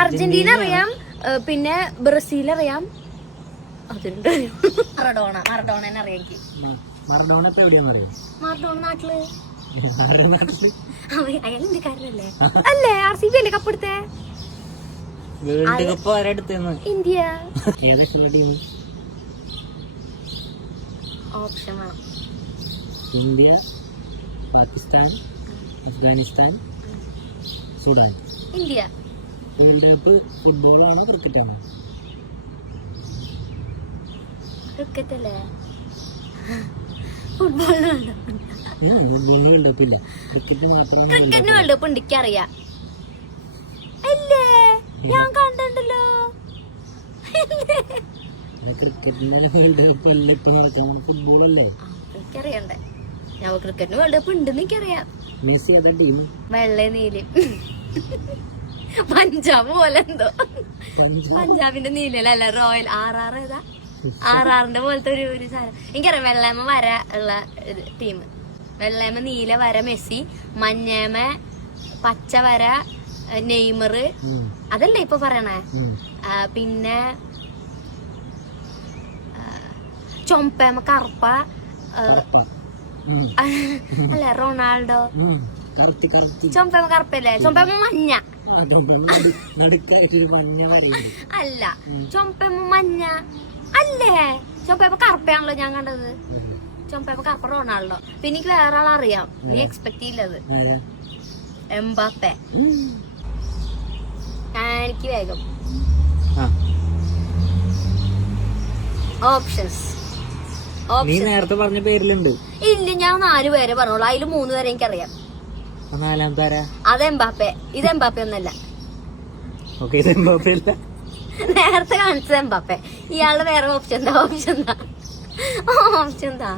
Argentina അറിയാം, പിന്നെ Brazil അറിയാം, മറഡോണ അറിയാം. മറഡോണ ഇപ്പൊ എവിടെയാന്നറിയോ? മറഡോണ നാട്ടില് അയാൾ ഇന്ത്യക്കാരനല്ലേ? അല്ലേ? RCB അല്ലേ കപ്പെടുത്തേ? വേൾഡ് കപ്പ് ആരെടുത്തെന്ന്? ഇന്ത്യ. ഏതൊക്കെ ടീം? ഓപ്ഷൻ വേണം. India, Pakistan, Afghanistan, Sudan. India. World cup ഫുട്ബോളാണോ ക്രിക്കറ്റാണോ? ക്രിക്കറ്റ് അല്ലേ? ഫുട്ബോളിന് ഫുട്ബോളിന് വേൾഡ് കപ്പ് ഇല്ല, ക്രിക്കറ്റ് മാത്രമാണ്. ക്രിക്കറ്റിന് വേൾഡ് കപ്പ് ഉണ്ട്, എനിക്കറിയാം. അല്ലേ? ഞാൻ കണ്ടല്ലോ. ക്രിക്കറ്റിന് വേൾഡ് കപ്പ് അല്ല ഇപ്പൊ നടക്കാൻ, ഫുട്ബോളല്ലേ? എനിക്കറിയണ്ടേ, ഞാൻ ക്രിക്കറ്റിന് വേൾഡ് കപ്പ് ഉണ്ടെന്ന് എനിക്കറിയാം. മെസ്സി ഏതാ ടീം? വെള്ള നീല പഞ്ചാബ് പോലെ എന്തോ. പഞ്ചാബിന്റെ നീലല്ല, റോയൽ RR ഏതാ? RRന്റെ പോലത്തെ ഒരു സാധനം എനിക്കറിയാം. വെള്ളേമ വര ഉള്ള ടീം, വെള്ളേമ നീല വര മെസ്സി, മഞ്ഞേമ പച്ച വര നെയ്മർ, അതല്ലേ ഇപ്പൊ പറയണേ? പിന്നെ ചൊമ്പേമ കറുപ്പ അല്ല റൊണാൾഡോ. ചൊമ്പേമ കറുപ്പല്ലേ? ചൊമ്പേമ മഞ്ഞ അല്ല, ചൊമ്പേമ മഞ്ഞ അല്ലേ? ചൊമ്പേമ കറുപ്പയാണല്ലോ ഞാൻ കണ്ടത്. ചൊമ്പേമ കറുപ്പ റൊണാൾഡോ. പിന്നെ എനിക്ക് വേറെ ആളറിയാം, നീ എക്സ്പെക്ട് ചെയ്യില്ലത്. എംബാപ്പെ. എനിക്ക് വേഗം ഓപ്ഷൻസ്. നീ നേരത്തെ പറഞ്ഞ പേരിലുണ്ട്. ഇല്ല, ഞാൻ 4 പേരെ പറഞ്ഞോളൂ, അതിൽ 3 പേരെ എനിക്കറിയാം. 4ാമത്തെ ആരാ? അത് എംബാപ്പെ. ഇത് എംബാപ്പെ ഒന്നല്ല. നേരത്തെ കാണിച്ചത് എംബാപ്പെ. ഇയാളുടെ വേറെ ഓപ്ഷൻ എന്താ?